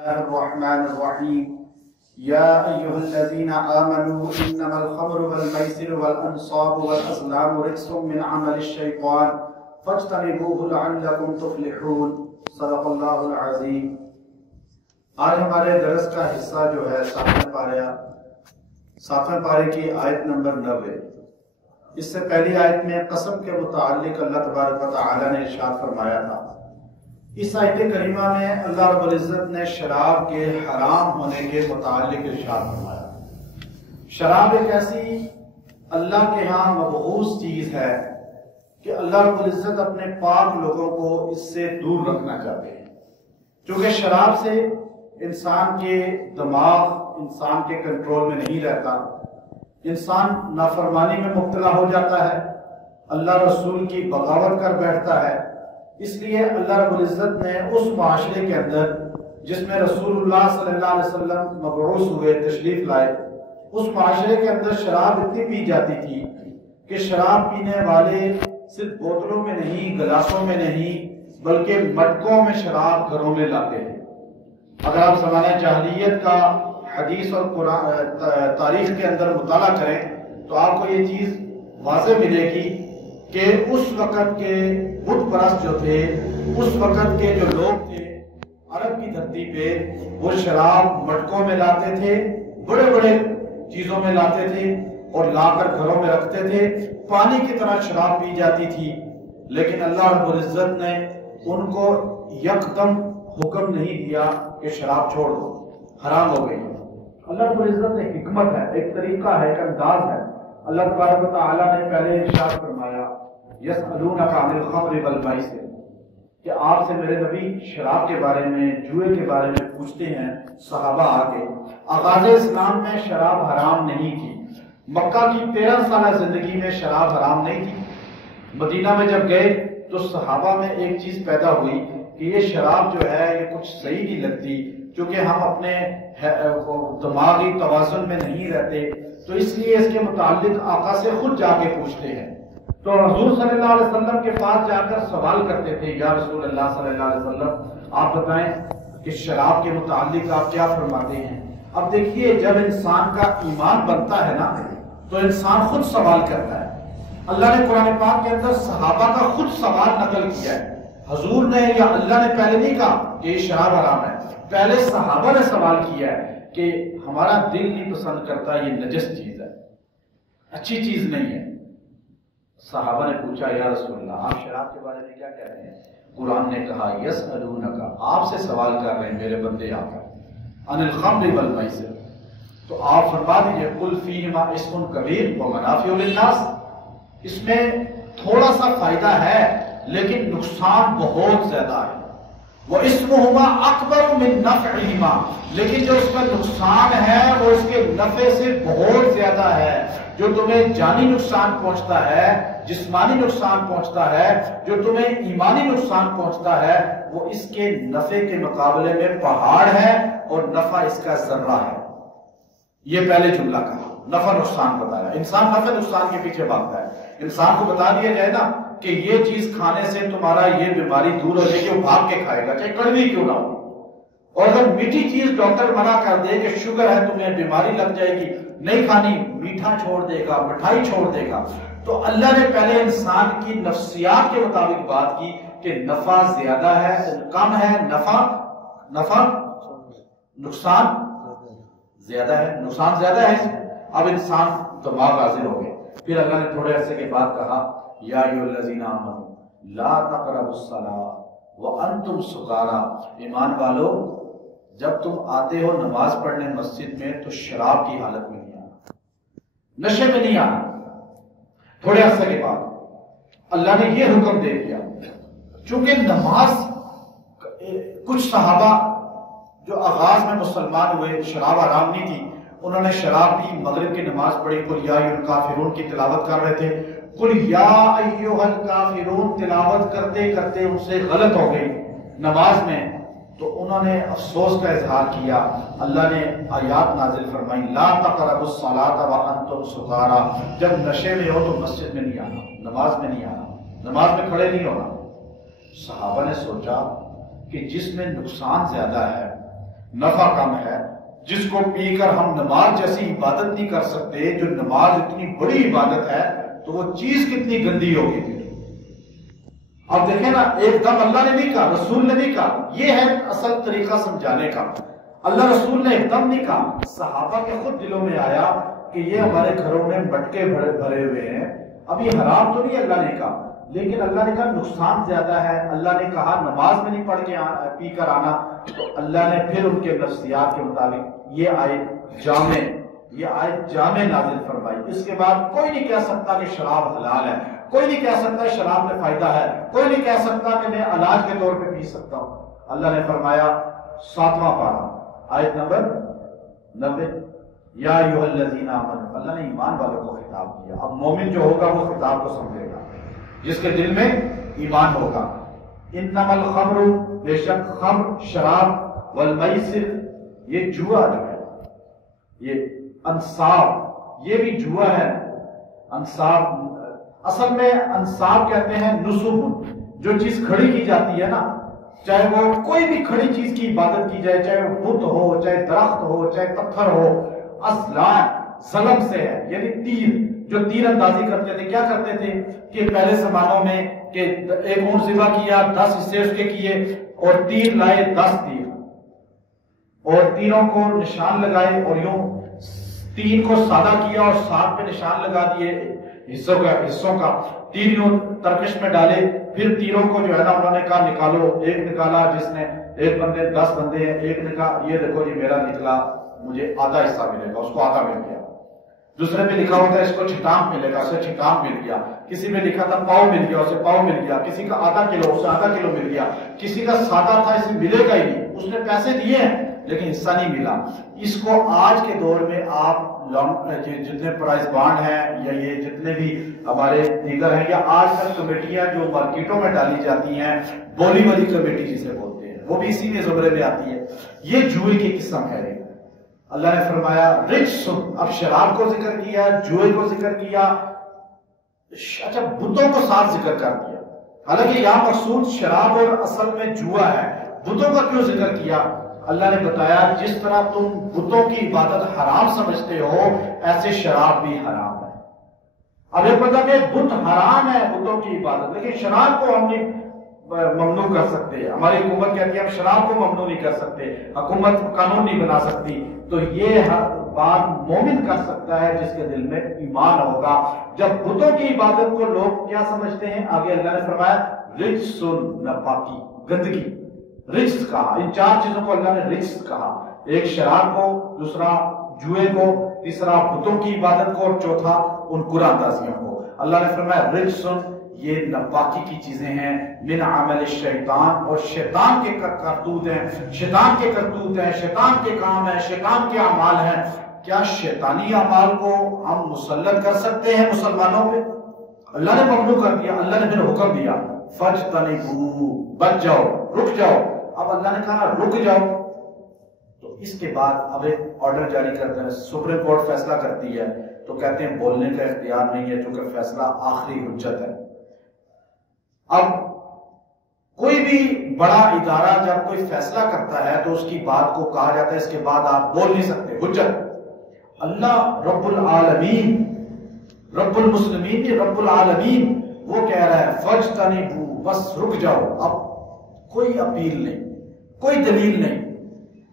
الرحمن الرحیم یا ایها الذین آمنوا انما الخمر والمیسر والانصاب والازلام رجس من عمل الشیطان فاجتنبوه لعلکم تفلحون۔ صدق اللہ العظیم۔ آج ہمارے درس کا حصہ جو ہے ساتویں پارے کی آیت نمبر 90۔ اس سے پہلی آیت میں قسم کے متعلق اللہ تبارک و تعالی نے ارشاد فرمایا تھا۔ اس آیت کریمہ میں اللہ رب العزت نے شراب کے حرام ہونے کے متعلق ارشاد فرمایا۔ شراب ایک ایسی اللہ کے ہاں مبغوض چیز ہے کہ اللہ رب العزت اپنے پاک لوگوں کو اس سے دور رکھنا چاہتے ہیں، کیونکہ شراب سے انسان کے دماغ انسان کے کنٹرول میں نہیں رہتا، انسان نافرمانی میں مبتلا ہو جاتا ہے، اللہ رسول کی بغاوت کر بیٹھتا ہے۔ اس لیے اللہ رب العزت نے اس معاشرے کے اندر جس میں رسول اللہ صلی اللہ علیہ وسلم مبعوث ہوئے، تشریف لائے، اس معاشرے کے اندر شراب اتنی پی جاتی تھی کہ شراب پینے والے صرف بوتلوں میں نہیں، گلاسوں میں نہیں، بلکہ مٹکوں میں شراب گھروں میں لاتے تھے۔ اگر آپ زمانہ جاہلیت کا حدیث اور تاریخ کے اندر مطالعہ کریں تو آپ کو یہ چیز واضح ملے گی کہ اس وقت کے بت پرست جو تھے، اس وقت کے جو لوگ تھے عرب کی دھرتی پہ، وہ شراب مٹکوں میں لاتے تھے، بڑے بڑے چیزوں میں لاتے تھے اور لا کر گھروں میں رکھتے تھے۔ پانی کی طرح شراب پی جاتی تھی، لیکن اللہ رب العزت نے ان کو یکدم حکم نہیں دیا کہ شراب چھوڑ دو، حرام ہو گئی۔ اللہ رب العزت نے حکمت ہے، ایک طریقہ ہے، ایک انداز ہے۔ اللہ تبارک و تعالی نے پہلے ارشاد فرمایا یسألونک عن الخمر والمیسر، کہ آپ سے میرے نبی شراب کے بارے میں، جوئے کے بارے میں پوچھتے ہیں۔ صحابہ آگے، آغاز اسلام میں شراب حرام نہیں تھی، مکہ کی 13 سالہ زندگی میں شراب حرام نہیں تھی۔ مدینہ میں جب گئے تو صحابہ میں ایک چیز پیدا ہوئی کہ یہ شراب جو ہے یہ کچھ صحیح نہیں لگتی، کیونکہ ہم اپنے دماغی توازن میں نہیں رہتے، تو اس لیے اس کے متعلق آقا سے خود جا کے پوچھتے ہیں۔ تو حضور صلی اللہ علیہ وسلم کے پاس جا کر سوال کرتے تھے، یا رسول اللہ صلی اللہ علیہ وسلم آپ بتائیں کہ شراب کے متعلق آپ کیا فرماتے ہیں۔ اب دیکھیے، جب انسان کا ایمان بنتا ہے نا تو انسان خود سوال کرتا ہے۔ اللہ نے قرآن پاک کے اندر صحابہ کا خود سوال نقل کیا ہے۔ حضور نے یا اللہ نے پہلے نہیں کہا کہ یہ شراب حرام ہے، پہلے صحابہ نے سوال کیا ہے کہ ہمارا دل نہیں پسند کرتا، یہ نجس چیز ہے، اچھی چیز نہیں ہے۔ صحابہ نے پوچھا یا رسول اللہ آپ شراب کے بارے میں کیا کہتے ہیں؟ قرآن نے کہا یسألونک، آپ سے سوال کر رہے ہیں میرے بندے آپ عن الخمر والمیسر، تو آپ فرما دیجئے قل فیہما اسم کبیر ومنافع للناس، اس میں تھوڑا سا فائدہ ہے لیکن نقصان بہت زیادہ ہے۔ وَإِسْمُهُمَا أَكْبَرُ مِن نَفْعِهِمَا، لیکن جو اس کا نقصان ہے وہ اس کے نفع سے بہت زیادہ ہے۔ جو تمہیں جانی نقصان پہنچتا ہے، جسمانی نقصان پہنچتا ہے، جو تمہیں ایمانی نقصان پہنچتا ہے، وہ اس کے نفع کے مقابلے میں پہاڑ ہے اور نفع اس کا ذرہ ہے۔ یہ پہلے جملہ کہا، نفع نقصان بتایا۔ انسان نفع نقصان کے پیچھے بھاگتا ہے۔ انسان کو بتا دیا جائے نا کہ یہ چیز کھانے سے تمہارا یہ بیماری دور ہو جائے گی، وہ بھاگ کے کھائے گا چاہے کڑوی کیوں نہ ہو۔ اور اگر میٹھی چیز ڈاکٹر منع کر دے کہ شوگر ہے تمہیں بیماری لگ جائے گی، نہیں کھانی، میٹھا چھوڑ دے گا، مٹھائی چھوڑ دے گا۔ تو اللہ نے پہلے انسان کی نفسیات کے مطابق بات کی کہ نفع زیادہ ہے، کم ہے، نفع نقصان زیادہ ہے، نقصان زیادہ ہے۔ اب انسان دماغ حاضر ہو گئے۔ پھر اللہ نے تھوڑے عرصے کے بعد کہا یا ایھا الذین آمنوا لا تقربوا الصلاۃ وانتم سکارى، ایمان والو جب تم آتے ہو نماز پڑھنے مسجد میں تو شراب کی حالت میں نہیں آنا، نشے میں نہیں آنا۔ تھوڑے عرصے کے بعد اللہ نے یہ حکم دے دیا، چونکہ نماز کچھ صحابہ جو آغاز میں مسلمان ہوئے، شراب حرام نہیں تھی، انہوں نے شراب پی، مغرب کی نماز پڑھی، قل یا ایھا الکافرون کی تلاوت کر رہے تھے، قل یا ایھا الکافرون تلاوت کرتے کرتے ان سے غلط ہو گئی نماز میں، تو انہوں نے افسوس کا اظہار کیا۔ اللہ نے آیات نازل فرمائی لا تقربوا الصلاۃ وانتم سکارى، جب نشے میں ہو تو مسجد میں نہیں آنا، نماز میں نہیں آنا، نماز میں کھڑے نہیں ہونا۔ صحابہ نے سوچا کہ جس میں نقصان زیادہ ہے نفع کم ہے، جس کو پی کر ہم نماز جیسی عبادت نہیں کر سکتے، جو نماز اتنی بڑی عبادت ہے، تو وہ چیز کتنی گندی ہوگی پھر۔ اب دیکھیں نا، ایک دم اللہ نے نہیں کہا، رسول نے نہیں کہا، یہ ہے اصل طریقہ سمجھانے کا۔ اللہ رسول نے ایک دم نہیں کہا، صحابہ کے خود دلوں میں آیا کہ یہ ہمارے گھروں میں مٹکے بھرے ہوئے ہیں، اب یہ حرام تو نہیں اللہ نے کہا، لیکن اللہ نے کہا نقصان زیادہ ہے، اللہ نے کہا نماز میں نہیں پڑھ کے پی کر آنا، تو اللہ نے پھر ان کے نفسیات کے مطابق یہ آیت جامع نازل فرمائی۔ اس کے بعد کوئی نہیں کہہ سکتا کہ شراب حلال ہے، کوئی نہیں کہہ سکتا شراب میں فائدہ ہے، کوئی نہیں کہہ سکتا کہ میں علاج کے طور پہ پی سکتا ہوں۔ اللہ نے فرمایا 7واں پارہ آیت نمبر 90، یا ایھا الذین آمنوا، اللہ نے ایمان والوں کو خطاب کیا۔ اب مومن جو ہوگا وہ خطاب کو سمجھے گا، جس کے دل میں ایمان ہوگا۔ انما الخمر، بے شک خمر شراب، والمیسر، یہ جوا جو ہے، یہ انصاب، یہ بھی جوا ہے۔ انصاب اصل میں انصاب کہتے ہیں نصب، جو چیز کھڑی کی جاتی ہے نا، چاہے وہ کوئی بھی کھڑی چیز کی عبادت کی جائے، چاہے وہ بت ہو، چاہے درخت ہو، چاہے پتھر ہو، اصلان ظلم سے ہے، یعنی تیر، جو تیر اندازی کرتے تھے، کیا کرتے تھے کہ پہلے زمانوں میں کہ ایک اونٹ ذبح کیا، 10 حصے اس کے کیے، اور تیر لائے 10 تیر، اور تیروں کو نشان لگائے، اور یوں 3 کو سادہ کیا اور 7 پہ نشان لگا دیے حصوں کا، تیر یوں ترکش میں ڈالے، پھر تیروں کو جو ہے نا انہوں نے کہا نکالو، ایک نکالا جس نے، ایک بندے 10 بندے ہیں، ایک نے کہا یہ دیکھو یہ میرا نکلا، مجھے آدھا حصہ ملے گا، اس کو آدھا مل گیا۔ دوسرے پہ لکھا ہوتا ہے اس کو چھٹام ملے گا، اسے چھٹام مل گیا۔ کسی میں لکھا تھا پاؤ مل گیا، اسے پاؤ مل گیا۔ کسی کا آدھا کلو، اسے آدھا کلو مل گیا۔ کسی کا سادہ تھا، اسے ملے گا ہی نہیں، اس نے پیسے دیے ہیں لیکن حصہ نہیں ملا۔ اس کو آج کے دور میں آپ جتنے پرائز بانڈ ہیں یا یہ جتنے بھی ہمارے دیگر ہیں، یا آج کل کمیٹیاں جو مارکیٹوں میں ڈالی جاتی ہیں، بولی والی کمیٹی جسے بولتے ہیں، وہ بھی اسی میں زمرے میں آتی ہے، یہ جوئے کی قسم ہے۔ اللہ نے فرمایا رجس، اب شراب کو ذکر کیا، جوئے کو ذکر کیا، اچھا بتوں کو ساتھ ذکر کر دیا، حالانکہ یہاں مقصود شراب اور اصل میں جوا ہے۔ بتوں کا کیوں ذکر کیا؟ اللہ نے بتایا جس طرح تم بتوں کی عبادت حرام سمجھتے ہو، ایسے شراب بھی حرام ہے۔ اب ایک مطلب کہ بت حرام ہے بتوں کی عبادت، لیکن شراب کو ہم نہیں ممنوع کر سکتے، ہماری حکومت کہتی ہے ہم شراب کو ممنوع نہیں کر سکتے، حکومت قانون نہیں بنا سکتی۔ تو یہ بات مومن کر سکتا ہے جس کے دل میں ایمان ہوگا۔ جب بتوں کی عبادت کو لوگ کیا سمجھتے ہیں، آگے اللہ نے فرمایا رجس، ناپاکی، گندگی، رجس کہا۔ ان 4 چیزوں کو اللہ نے رجس کہا، ایک شراب کو، دوسرا جوئے کو، تیسرا بتوں کی عبادت کو، اور چوتھا ان قرآن اندازیوں کو۔ اللہ نے فرمایا رجس، یہ ناپاکی کی چیزیں ہیں، من عمل الشیطان، اور شیطان کے کرتوت ہیں، شیطان کے کرتوت ہیں، شیطان کے کام ہیں، شیطان کے اعمال ہیں۔ کیا شیطانی اعمال کو ہم مسلط کر سکتے ہیں مسلمانوں پہ؟ اللہ نے ممنوع کر دیا، اللہ نے پھر حکم دیا فاجتنبوا، بچ جاؤ، رک جاؤ۔ اب اللہ نے کہا رک جاؤ، تو اس کے بعد اب ایک آرڈر جاری کرتے ہیں، سپریم کورٹ فیصلہ کرتی ہے تو کہتے ہیں بولنے کا اختیار نہیں ہے، چونکہ فیصلہ آخری حجت ہے۔ اب کوئی بھی بڑا ادارہ جب کوئی فیصلہ کرتا ہے تو اس کی بات کو کہا جاتا ہے اس کے بعد آپ بول نہیں سکتے، حجت۔ اللہ رب العالمین، رب المسلمین کی رب العالمین، وہ کہہ رہا ہے فاجتنبوا، بس رک جاؤ، اب کوئی اپیل نہیں، کوئی دلیل نہیں،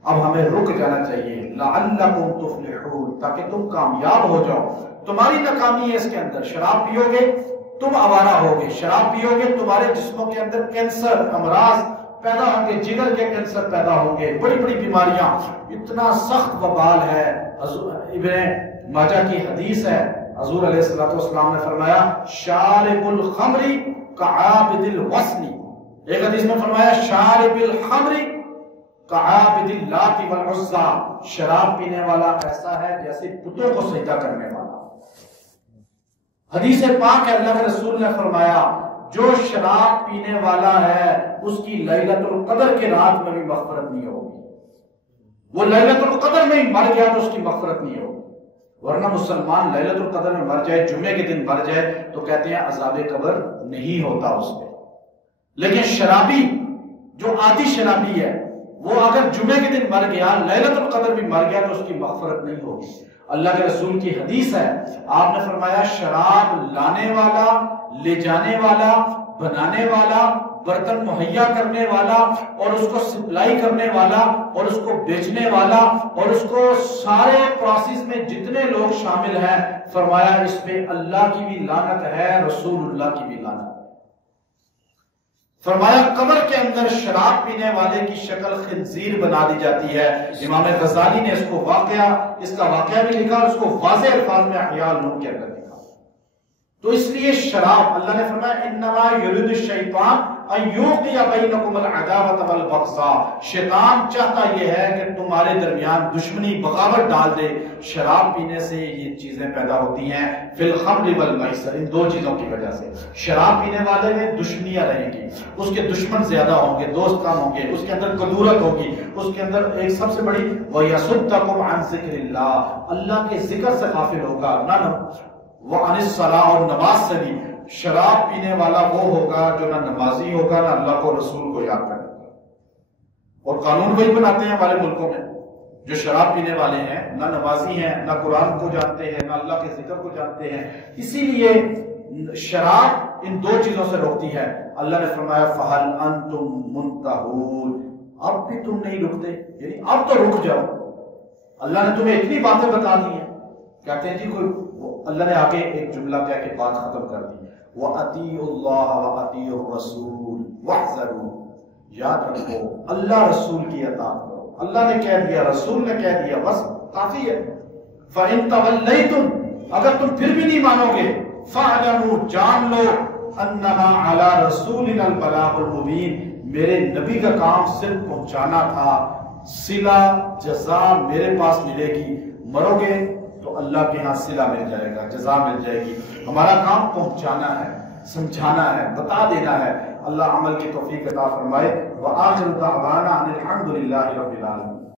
اب ہمیں رک جانا چاہیے، لعلکم تفلحون، تاکہ تم کامیاب ہو جاؤ۔ تمہاری ناکامی ہے اس کے اندر، شراب پیو گے تم آوارہ ہوگے، شراب پیو گے تمہارے جسموں کے اندر کینسر امراض پیدا ہوں گے، جگر کے کینسر پیدا ہوں گے، بڑی بڑی بیماریاں، اتنا سخت وبال ہے۔ ابن ماجہ کی حدیث ہے، حضور علیہ السلام نے فرمایا شارب الخمر کعابد الوسن، ایک حدیث میں فرمایا شارب الخمر کعابد اللات والعزى، شراب پینے والا ایسا ہے جیسے بتوں کو سجدہ کرنے والا۔ حدیث پاک ہے، اللہ کے رسول نے فرمایا جو شراب پینے والا ہے اس کی لیلۃ القدر کے رات میں بھی مغفرت نہیں ہوگی، وہ لیلۃ القدر میں ہی مر گیا تو اس کی مغفرت نہیں ہوگی۔ ورنہ مسلمان لیلۃ القدر میں مر جائے، جمعے کے دن مر جائے تو کہتے ہیں عذاب قبر نہیں ہوتا اس پہ، لیکن شرابی جو عادی شرابی ہے وہ اگر جمعے کے دن مر گیا، لیلۃ القدر بھی مر گیا، تو اس کی مغفرت نہیں ہوگی۔ اللہ کے رسول کی حدیث ہے، آپ نے فرمایا شراب لانے والا، لے جانے والا، بنانے والا، برتن مہیا کرنے والا، اور اس کو سپلائی کرنے والا، اور اس کو بیچنے والا، اور اس کو سارے پروسیس میں جتنے لوگ شامل ہیں، فرمایا اس پہ اللہ کی بھی لعنت ہے، رسول اللہ کی بھی لعنت ہے۔ فرمایا قبر کے اندر شراب پینے والے کی شکل خنزیر بنا دی جاتی ہے۔ امام غزالی نے اس کا واقعہ بھی لکھا، اور اس کو واضح الفاظ میں احیاء العلوم کے اندر لکھا۔ تو اس لیے شراب، اللہ نے فرمایا انما یرید الشیطان ان یوقع بینکم العداوۃ والبغضاء، شیطان چاہتا یہ ہے کہ تمہارے درمیان دشمنی، بغاوت ڈال دے۔ شراب پینے سے یہ چیزیں پیدا ہوتی ہیں، فی الخمر والمیسر، ان دو چیزوں کی وجہ سے۔ شراب پینے والے میں دشمنیاں رہیں گی، اس کے دشمن زیادہ ہوں گے، دوست کم ہوں گے، اس کے اندر کدورت ہوگی، اس کے اندر ایک سب سے بڑی وَيَصُدَّكُمْ عَنْ ذِكْرِ اللَّهِ، اللہ کے ذکر سے غافل ہوگا، نہ وَعَنِ الصَّلَاةِ، اور نماز سے بھی۔ شراب پینے والا وہ ہوگا جو نہ نمازی ہوگا، نہ اللہ کو رسول کو یاد کرے گا۔ اور قانون وہی بناتے ہیں ہمارے ملکوں میں، جو شراب پینے والے ہیں، نہ نمازی ہیں، نہ قرآن کو جانتے ہیں، نہ اللہ کے ذکر کو جانتے ہیں۔ اسی لیے شراب ان دو چیزوں سے روکتی ہے۔ اللہ نے فرمایا فَهَلْ أَنْتُمْ مُنْتَهُونَ، اب بھی تم نہیں رکتے، یعنی اب تو رک جاؤ۔ اللہ نے تمہیں اتنی باتیں بتا دی ہیں، کہتے ہیں جی کوئی، اللہ نے آگے ایک جملہ کہہ کے بات ختم کر دی، وَأَطِيعُوا اللَّهَ وَأَطِيعُوا الرَّسُولَ وَاحْذَرُوا، یاد رکھو اللہ رسول کی اطاعت کرو، اللہ نے کہہ دیا، رسول نے کہہ دیا، بس کافی ہے۔ فَإِن تَوَلَّيْتُمْ، اگر تم پھر بھی نہیں مانو گے، فَاعْلَمُوا، جان لو، أَنَّمَا عَلَى رَسُولِنَا الْبَلَاغُ الْمُبِينُ، میرے نبی کا کام صرف پہنچانا تھا، صلہ جزا میرے پاس ملے گی، مرو گے تو اللہ کے ہاں صلہ مل جائے گا، جزا مل جائے گی۔ ہمارا کام پہنچانا ہے، سمجھانا ہے، بتا دینا ہے۔ اللہ عمل کی توفیق عطا فرمائے۔ وآخر دعوانا ان الحمد للہ رب العالمین۔